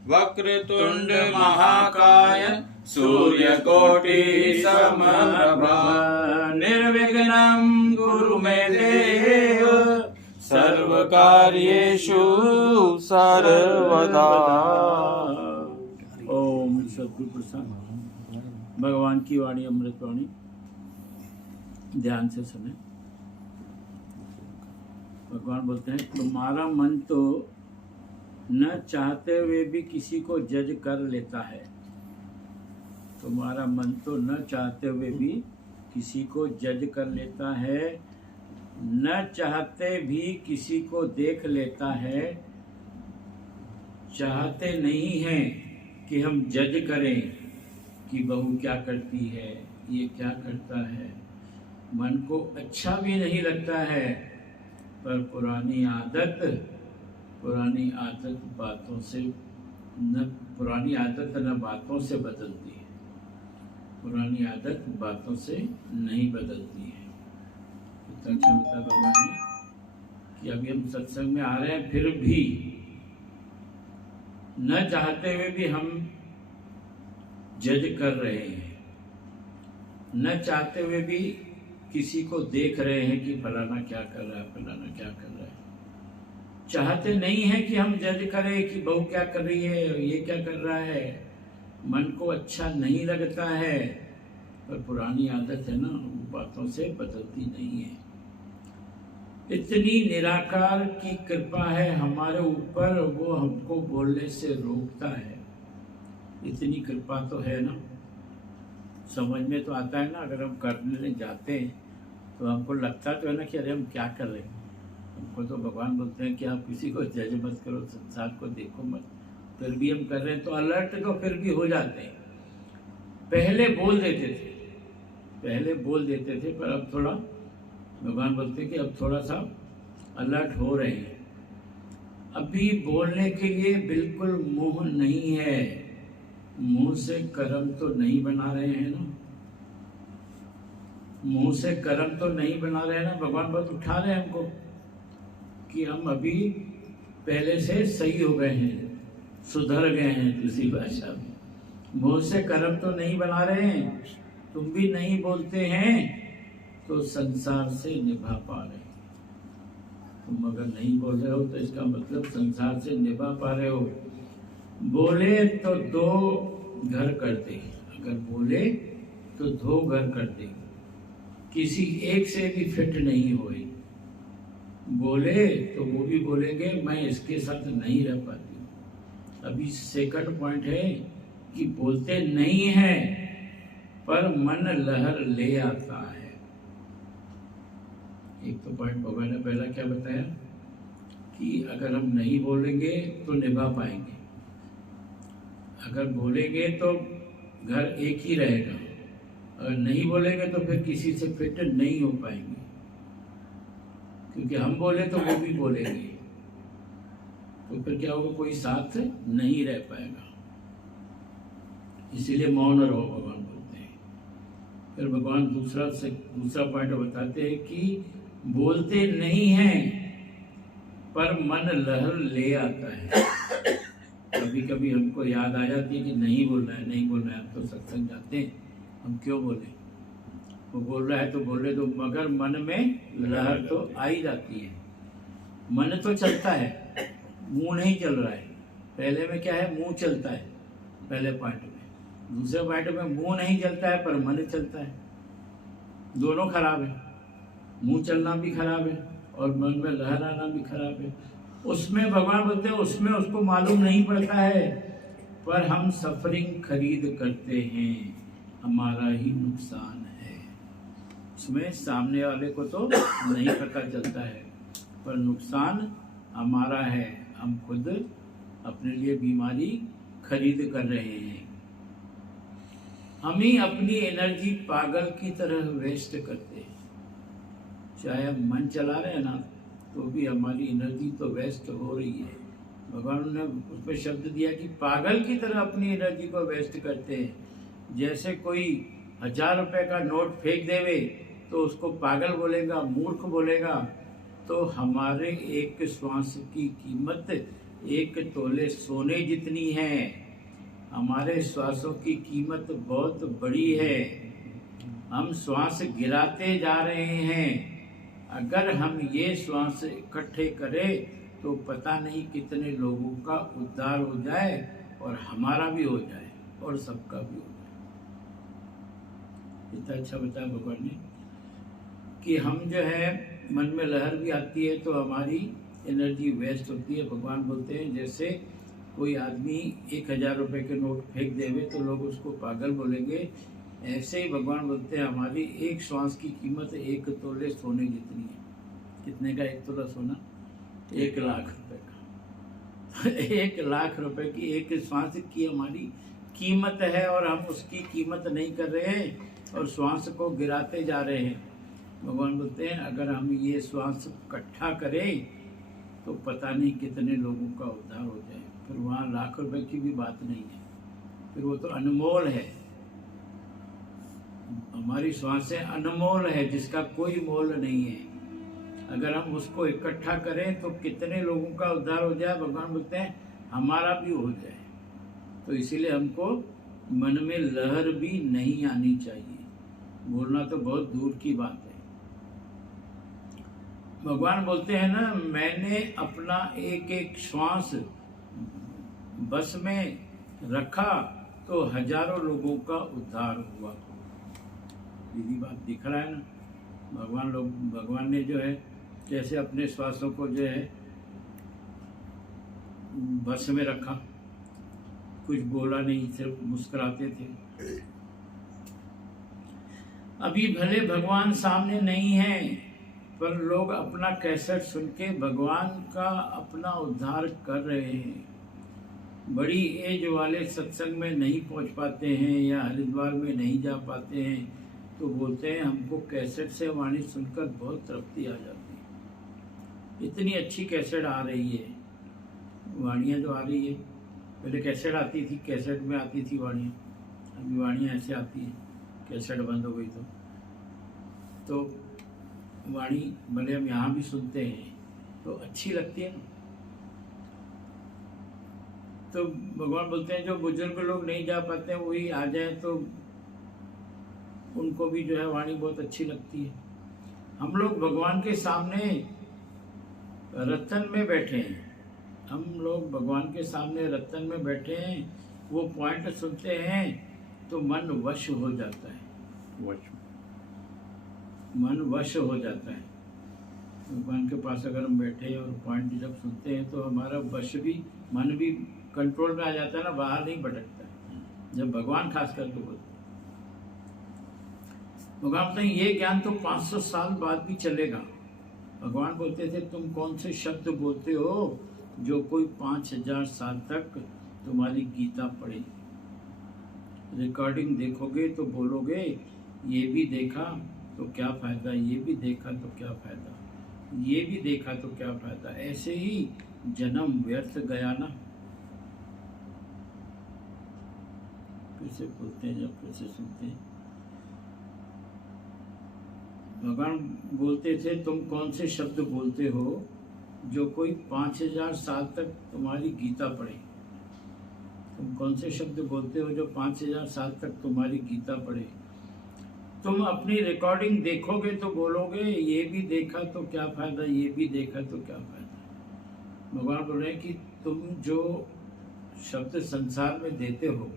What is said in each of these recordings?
वक्रतुंड महाकाय सूर्यकोटि समप्रभा निर्विघ्नं कुरु मे देव सर्वकार्येषु सर्वदा। ओम सद्गुरु प्रसाद। भगवान की वाणी अमृत वाणी ध्यान से सुने। भगवान बोलते हैं तुम्हारा मन तो न चाहते हुए भी किसी को जज कर लेता है। तुम्हारा मन तो न चाहते हुए भी किसी को जज कर लेता है, न चाहते भी किसी को देख लेता है। चाहते नहीं हैं कि हम जज करें कि बहू क्या करती है, ये क्या करता है। मन को अच्छा भी नहीं लगता है, पर पुरानी आदत बातों से न बातों से बदलती है। पुरानी आदत बातों से नहीं बदलती है। इतना अच्छा होता भगवान ने कि अभी हम सत्संग में आ रहे हैं, फिर भी न चाहते हुए भी हम जज कर रहे हैं, न चाहते हुए भी किसी को देख रहे हैं कि फलाना क्या कर रहा है, फलाना क्या कर रहा है। चाहते नहीं है कि हम जज करें कि बहू क्या कर रही है, ये क्या कर रहा है। मन को अच्छा नहीं लगता है, पर पुरानी आदत है ना, वो बातों से बदलती नहीं है। इतनी निराकार की कृपा है हमारे ऊपर, वो हमको बोलने से रोकता है। इतनी कृपा तो है ना, समझ में तो आता है ना। अगर हम करने जाते हैं तो हमको लगता तो है ना कि अरे हम क्या कर रहे हैं। हमको तो भगवान बोलते हैं कि आप किसी को जज मत करो, संसार को देखो मत। फिर भी हम कर रहे हैं तो अलर्ट तो फिर भी हो जाते हैं। पहले बोल देते थे, पर अब थोड़ा भगवान बोलते हैं कि अब थोड़ा सा अलर्ट हो रहे हैं। अभी बोलने के लिए बिल्कुल मुंह नहीं है। मुंह से कर्म तो नहीं बना रहे हैं ना, मुंह से कर्म तो नहीं बना रहे हैं ना। भगवान बहुत उठा रहे हैं हमको कि हम अभी पहले से सही हो गए हैं, सुधर गए हैं। दूसरी भाषा में मुंह से कर्म तो नहीं बना रहे हैं। तुम भी नहीं बोलते हैं तो संसार से निभा पा रहे हो। तुम अगर नहीं बोल रहे हो तो इसका मतलब संसार से निभा पा रहे हो। बोले तो दो घर करते, अगर बोले तो दो घर करते, किसी एक से भी फिट नहीं हुए। बोले तो वो भी बोलेंगे मैं इसके साथ नहीं रह पाती। अभी सेकंड पॉइंट है कि बोलते नहीं है पर मन लहर ले आता है। एक तो पॉइंट भगवान ने पहला क्या बताया कि अगर हम नहीं बोलेंगे तो निभा पाएंगे, अगर बोलेंगे तो घर एक ही रहेगा, अगर नहीं बोलेंगे तो फिर किसी से फिट नहीं हो पाएंगे। क्योंकि हम बोले तो वो भी बोलेंगे, तो फिर क्या होगा, कोई साथ नहीं रह पाएगा। इसीलिए मौन रहो, भगवान बोलते हैं। फिर भगवान दूसरा पॉइंट बताते हैं कि बोलते नहीं हैं पर मन लहर ले आता है। कभी कभी हमको याद आ जाती है कि नहीं बोलना है, नहीं बोलना है। हम तो सत्संग जाते हैं, हम क्यों बोले। वो बोल रहा है तो बोले तो, मगर मन में लहर तो आ ही जाती है। मन तो चलता है, मुंह नहीं चल रहा है। पहले में क्या है, मुंह चलता है पहले पॉइंट में। दूसरे पॉइंट में मुंह नहीं चलता है पर मन चलता है। दोनों खराब है, मुंह चलना भी खराब है और मन में लहर आना भी खराब है। उसमें भगवान बोलते हैं उसमें उसको मालूम नहीं पड़ता है, पर हम सफरिंग खरीद करते हैं, हमारा ही नुकसान है। उसमें सामने वाले को तो नहीं पता चलता है, पर नुकसान हमारा है। हम खुद अपने लिए बीमारी खरीद कर रहे हैं। हम ही अपनी एनर्जी पागल की तरह वेस्ट करते हैं। चाहे हम मन चला रहे हैं ना, तो भी हमारी एनर्जी तो वेस्ट हो रही है। भगवान ने उस पर शब्द दिया कि पागल की तरह अपनी एनर्जी को वेस्ट करते हैं। जैसे कोई 1000 रुपए का नोट फेंक देवे तो उसको पागल बोलेगा, मूर्ख बोलेगा। तो हमारे एक श्वास की कीमत एक तोले सोने जितनी है। हमारे श्वासों की कीमत बहुत बड़ी है। हम श्वास गिराते जा रहे हैं। अगर हम ये श्वास इकट्ठे करें तो पता नहीं कितने लोगों का उद्धार हो जाए और हमारा भी हो जाए और सबका भी हो जाए। इतना अच्छा बताया भगवान ने कि हम जो है मन में लहर भी आती है तो हमारी एनर्जी वेस्ट होती है। भगवान बोलते हैं जैसे कोई आदमी 1000 रुपये के नोट फेंक देवे तो लोग उसको पागल बोलेंगे, ऐसे ही भगवान बोलते हैं हमारी एक श्वास की कीमत 1 तोले सोने जितनी है। कितने का 1 तोला सोना? 1 लाख रुपए का। 1 लाख रुपए की एक श्वास की हमारी कीमत है और हम उसकी कीमत नहीं कर रहे हैं और श्वास को गिराते जा रहे हैं। भगवान बोलते हैं अगर हम ये श्वास इकट्ठा करें तो पता नहीं कितने लोगों का उद्धार हो जाए। फिर वहाँ लाख रुपए की भी बात नहीं है, फिर वो तो अनमोल है। हमारी श्वासें अनमोल है जिसका कोई मोल नहीं है। अगर हम उसको इकट्ठा करें तो कितने लोगों का उद्धार हो जाए। भगवान बोलते हैं हमारा भी हो जाए। तो इसीलिए हमको मन में लहर भी नहीं आनी चाहिए। बोलना तो बहुत दूर की बात है। भगवान बोलते हैं ना, मैंने अपना एक एक श्वास बस में रखा तो हजारों लोगों का उद्धार हुआ। सीधी बात दिख रहा है ना। भगवान ने जो है कैसे अपने श्वासों को जो है बस में रखा, कुछ बोला नहीं, सिर्फ मुस्कुराते थे। अभी भले भगवान सामने नहीं है पर लोग अपना कैसेट सुन के भगवान का अपना उद्धार कर रहे हैं। बड़ी एज वाले सत्संग में नहीं पहुंच पाते हैं या हरिद्वार में नहीं जा पाते हैं तो बोलते हैं हमको कैसेट से वाणी सुनकर बहुत तृप्ति आ जाती है। इतनी अच्छी कैसेट आ रही है, वाणियाँ जो आ रही है। पहले कैसेट आती थी, कैसेट में आती थी वाणियाँ, अभी वाणियाँ ऐसे आती है। कैसेट बंद हो गई तो वाणी भले हम यहाँ भी सुनते हैं तो अच्छी लगती है ना। तो भगवान बोलते हैं जो बुजुर्ग लोग नहीं जा पाते हैं वही आ जाए तो उनको भी जो है वाणी बहुत अच्छी लगती है। हम लोग भगवान के सामने रतन में बैठे हैं। हम लोग भगवान के सामने रतन में बैठे हैं। वो पॉइंट सुनते हैं तो मन वश हो जाता है। मन वश हो जाता है। भगवान के पास अगर हम बैठे और पॉइंट जब सुनते हैं तो हमारा वश भी, मन भी कंट्रोल में आ जाता है ना, बाहर नहीं भटकता है। जब भगवान खास करके बोलते हैं, भगवान बोलते हैं ये ज्ञान तो 500 साल बाद भी चलेगा। भगवान बोलते थे तुम कौन से शब्द बोलते हो जो कोई 5000 साल तक तुम्हारी गीता पढ़े। रिकॉर्डिंग देखोगे तो बोलोगे ये भी देखा तो क्या फायदा, ये भी देखा तो क्या फायदा, ये भी देखा तो क्या फायदा। ऐसे ही जन्म व्यर्थ गया ना। कैसे बोलते हैं जब कैसे सुनते हैं। भगवान बोलते थे तुम कौन से शब्द बोलते हो जो कोई 5000 साल तक तुम्हारी गीता पढ़े। तुम कौन से शब्द बोलते हो जो 5000 साल तक तुम्हारी गीता पढ़े। तुम अपनी रिकॉर्डिंग देखोगे तो बोलोगे ये भी देखा तो क्या फायदा, ये भी देखा तो क्या फायदा। भगवान बोल रहे हैं कि तुम जो शब्द संसार में देते हो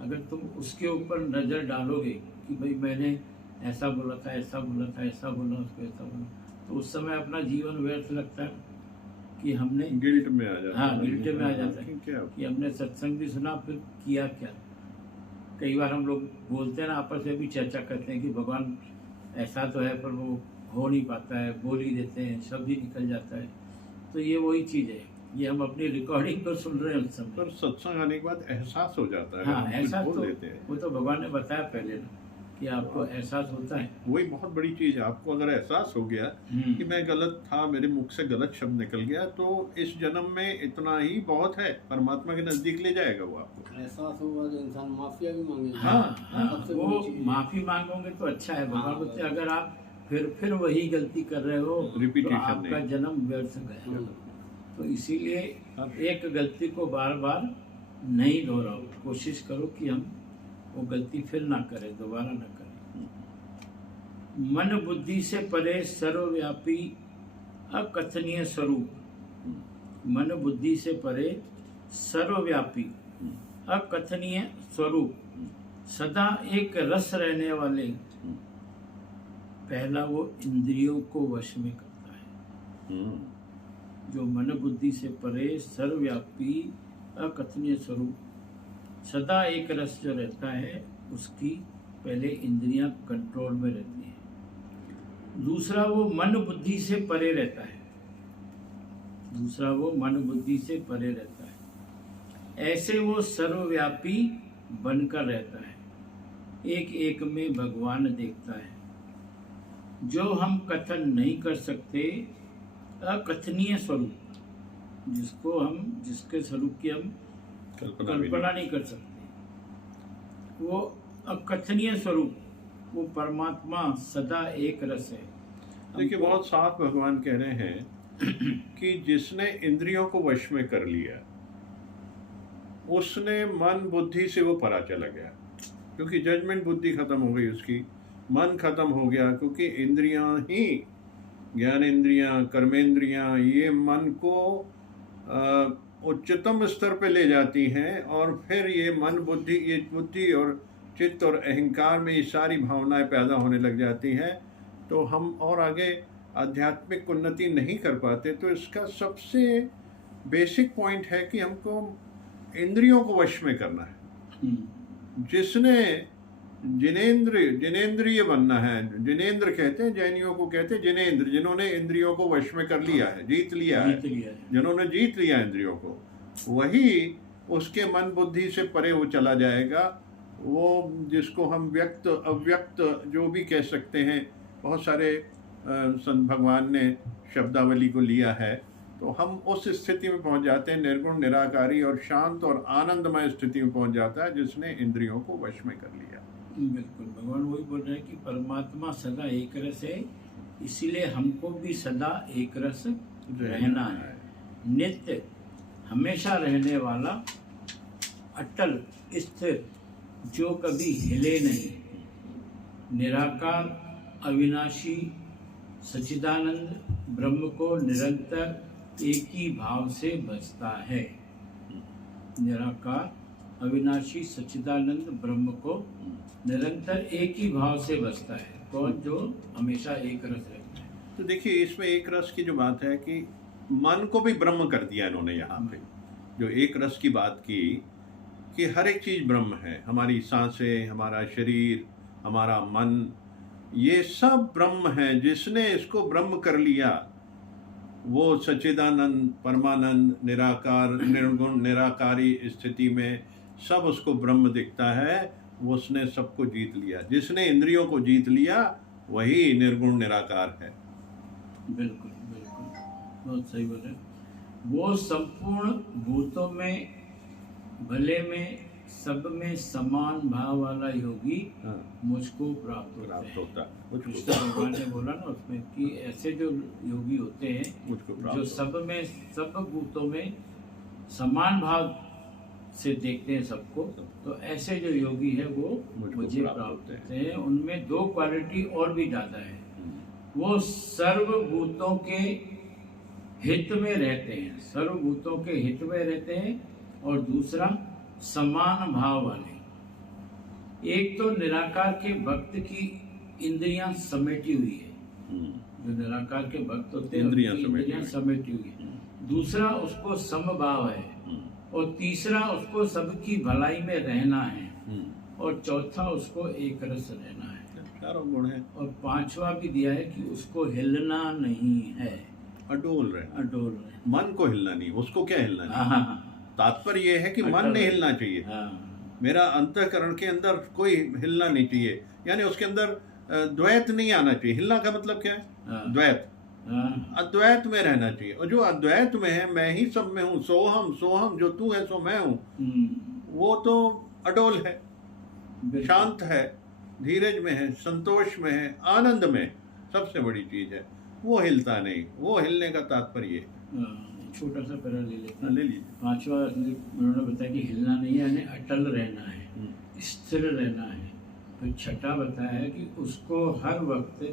अगर तुम उसके ऊपर नजर डालोगे कि भाई मैंने ऐसा बोला था, ऐसा बोला था, ऐसा बोला, उसको ऐसा बोला, तो उस समय अपना जीवन व्यर्थ लगता है कि हमने गिल्ट में आ जाता है। हाँ, गिल्ट में आ जाता है कि हमने सत्संग भी सुना फिर किया क्या। कई बार हम लोग बोलते हैं ना, आपस में भी चर्चा करते हैं कि भगवान ऐसा तो है पर वो हो नहीं पाता है, बोल ही देते हैं, शब्द ही निकल जाता है। तो ये वही चीज़ है, ये हम अपनी रिकॉर्डिंग को सुन रहे हैं उस समय। पर सत्संग आने के बाद एहसास हो जाता है। हाँ, एहसास बोल तो देते हैं। वो तो भगवान ने बताया पहले ना कि आपको एहसास होता है। वही बहुत बड़ी चीज है। आपको अगर एहसास हो गया कि मैं गलत था, मेरे मुख से गलत शब्द निकल गया, तो इस जन्म में इतना ही बहुत है, परमात्मा के नजदीक ले जाएगा वो आपको। एहसास होगा तो इंसान माफिया भी मांगेगा। हाँ, सबसे वो बड़ी चीज़ है। माफी मांगोगे तो अच्छा है। भगवान हाँ, बोलते हैं अगर आप फिर वही गलती कर रहे हो तो Repetition आपका नहीं। जन्म व्यर्थ गया। तो इसीलिए एक गलती को बार बार नहीं दोहराओ, कोशिश करो कि हम वो गलती फिर ना करें, दोबारा ना करें। मन बुद्धि से परे सर्वव्यापी अकथनीय स्वरूप। मन बुद्धि से परे सर्वव्यापी अकथनीय स्वरूप, सदा एक रस रहने वाले। पहला वो इंद्रियों को वश में करता है। जो मन बुद्धि से परे सर्वव्यापी अकथनीय स्वरूप, सदा एक रस जो रहता है, उसकी पहले इंद्रियां कंट्रोल में रहती हैं। दूसरा वो मन बुद्धि से परे रहता है। दूसरा वो मन बुद्धि से परे रहता है। ऐसे वो सर्वव्यापी बनकर रहता है। एक एक में भगवान देखता है। जो हम कथन नहीं कर सकते, अकथनीय स्वरूप, जिसको हम, जिसके स्वरूप की हम कल्पना नहीं कर सकते, वो अकथनीय स्वरूप, वो परमात्मा सदा एक रस है। देखिए, बहुत साफ भगवान कह रहे हैं कि जिसने इंद्रियों को वश में कर लिया, उसने मन बुद्धि से वो परा चला गया, क्योंकि जजमेंट बुद्धि खत्म हो गई उसकी, मन खत्म हो गया, क्योंकि इंद्रियां ही, ज्ञान इंद्रियां, कर्मेंद्रियां, ये मन को उच्चतम स्तर पे ले जाती हैं, और फिर ये मन बुद्धि, ये बुद्धि और चित्त और अहंकार में ये सारी भावनाएं पैदा होने लग जाती हैं, तो हम और आगे आध्यात्मिक उन्नति नहीं कर पाते। तो इसका सबसे बेसिक पॉइंट है कि हमको इंद्रियों को वश में करना है। जिसने जिनेंद्रिय बनना है, जिनेंद्र कहते हैं, जैनियों को कहते हैं जिनेंद्र, जिन्होंने इंद्रियों को वश में कर लिया है, जीत लिया है, जिन्होंने जीत लिया इंद्रियों को, वही उसके मन बुद्धि से परे वो चला जाएगा। वो जिसको हम व्यक्त अव्यक्त जो भी कह सकते हैं, बहुत सारे संत भगवान ने शब्दावली को लिया है, तो हम उस स्थिति में पहुंच जाते हैं, निर्गुण निराकारी और शांत और आनंदमय स्थिति में पहुंच जाता है, जिसने इंद्रियों को वश में कर लिया। बिल्कुल, भगवान वही बोल रहे हैं कि परमात्मा सदा एक रस है, इसीलिए हमको भी सदा एक रस रहना है। नित्य, हमेशा रहने वाला, अटल, स्थिर, जो कभी हिले नहीं, निराकार, अविनाशी, सच्चिदानंद ब्रह्म को निरंतर एक ही भाव से बसता है। निराकार, अविनाशी, सच्चिदानंद ब्रह्म को निरंतर एक ही भाव से बसता है। कौन? जो हमेशा एक रस रहता है। तो देखिए, इसमें एक रस की जो बात है कि मन को भी ब्रह्म कर दिया इन्होंने यहाँ पे, जो एक रस की बात की कि हर एक चीज़ ब्रह्म है, हमारी सांसें, हमारा शरीर, हमारा मन, ये सब ब्रह्म है। जिसने इसको ब्रह्म कर लिया, वो सच्चिदानंद, परमानंद, निराकार, निर्गुण निराकारी स्थिति में सब उसको ब्रह्म दिखता है, उसने सबको जीत लिया। जिसने इंद्रियों को जीत लिया, वही निर्गुण निराकार है। बिल्कुल बिल्कुल, बहुत सही बोले। वो संपूर्ण भूतों में, भले में, सब में समान भाव वाला योगी मुझको प्राप्त होता है। कृष्ण भगवान ने बोला ना उसमें कि ऐसे जो योगी होते हैं, जो सब में, सब भूतों में समान भाव से देखते हैं सबको, तो ऐसे जो योगी है वो मुझे प्राप्त होते हैं। उनमें दो क्वालिटी और भी ज़्यादा है। वो सर्वभूतों के हित में रहते हैं, सर्वभूतों के हित में रहते हैं, और दूसरा समान भाव वाले। एक तो निराकार के भक्त की इंद्रियां समेटी हुई है, जो निराकार के भक्त होते हैं इंद्रियां समेटी हुई है। दूसरा उसको समभाव है, और तीसरा उसको सबकी भलाई में रहना है, और चौथा उसको एक रस रहना है। चारों गुण है। और पांचवा भी दिया है कि उसको हिलना नहीं है, अडोल रहे। अडोल रहे। मन को हिलना नहीं, उसको क्या हिलना नहीं। तात्पर्य ये है कि मन नहीं हिलना चाहिए। मेरा अंतःकरण के अंदर कोई हिलना नहीं चाहिए, यानी उसके अंदर द्वैत नहीं आना चाहिए। हिलना का मतलब क्या है? द्वैत, अद्वैत में रहना चाहिए। और जो अद्वैत में है, मैं ही सब में हूँ, सोहम सोहम, जो तू है सो मैं हूँ, वो तो अडोल है, शांत है, धीरज में है, संतोष में है, आनंद में, सबसे बड़ी चीज है। वो हिलता नहीं। वो हिलने का तात्पर्य छोटा सा पैरा ले लेते हैं। ले लीजिए। 5वां उन्होंने बताया कि हिलना नहीं है, यानी अटल रहना है, स्थिर रहना है। तो 6ठा बताया है कि उसको हर वक्त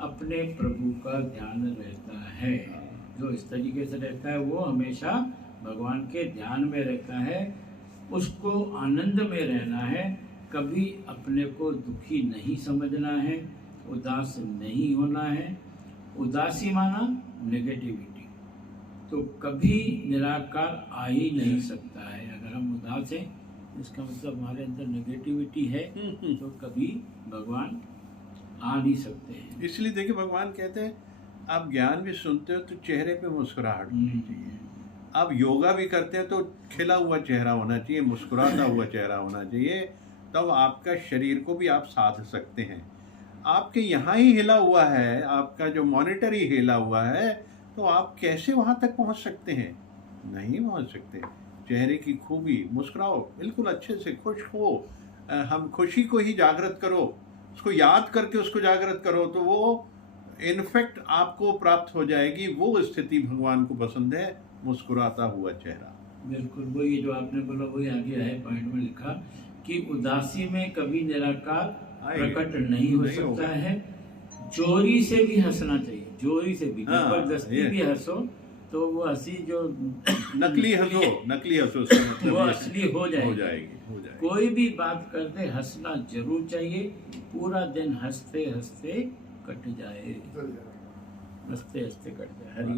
अपने प्रभु का ध्यान रहता है। जो इस तरीके से रहता है वो हमेशा भगवान के ध्यान में रहता है, उसको आनंद में रहना है, कभी अपने को दुखी नहीं समझना है, उदास नहीं होना है। उदासी माना नेगेटिविटी, तो कभी निराकार आ ही नहीं सकता है। अगर हम उदास हैं इसका मतलब हमारे अंदर नेगेटिविटी है, तो कभी भगवान आ नहीं सकते हैं। इसलिए देखिए भगवान कहते हैं आप ज्ञान भी सुनते हो तो चेहरे पे मुस्कुराहट होनी चाहिए। आप योगा भी करते हैं तो खिला हुआ चेहरा होना चाहिए, मुस्कुराता हुआ चेहरा होना चाहिए, तब आपका शरीर को भी आप साध सकते हैं। आपके यहाँ ही हिला हुआ है, आपका जो मॉनिटर ही हिला हुआ है, तो आप कैसे वहाँ तक पहुँच सकते हैं? नहीं पहुँच सकते। चेहरे की खूबी, मुस्कुराओ, बिल्कुल अच्छे से खुश हो। हम खुशी को ही जागृत करो, उसको याद करके उसको जागृत करो, तो वो इनफेक्ट आपको प्राप्त हो जाएगी। वो स्थिति भगवान को पसंद है, मुस्कुराता हुआ चेहरा। बिल्कुल वही जो आपने बोला वही आगे है पॉइंट में लिखा कि उदासी में कभी निराकार प्रकट नहीं हो सकता है। जोरी से भी हंसना चाहिए, जोरी से भी, जबरदस्ती भी हंसो तो वो हंसी जो नकली हंसो उसका मतलब वो असली हो जाएगी। जाएगी। कोई भी बात कर दे हंसना जरूर चाहिए। पूरा दिन हंसते हंसते कट जाए, हंसते हंसते कट जाए। हरि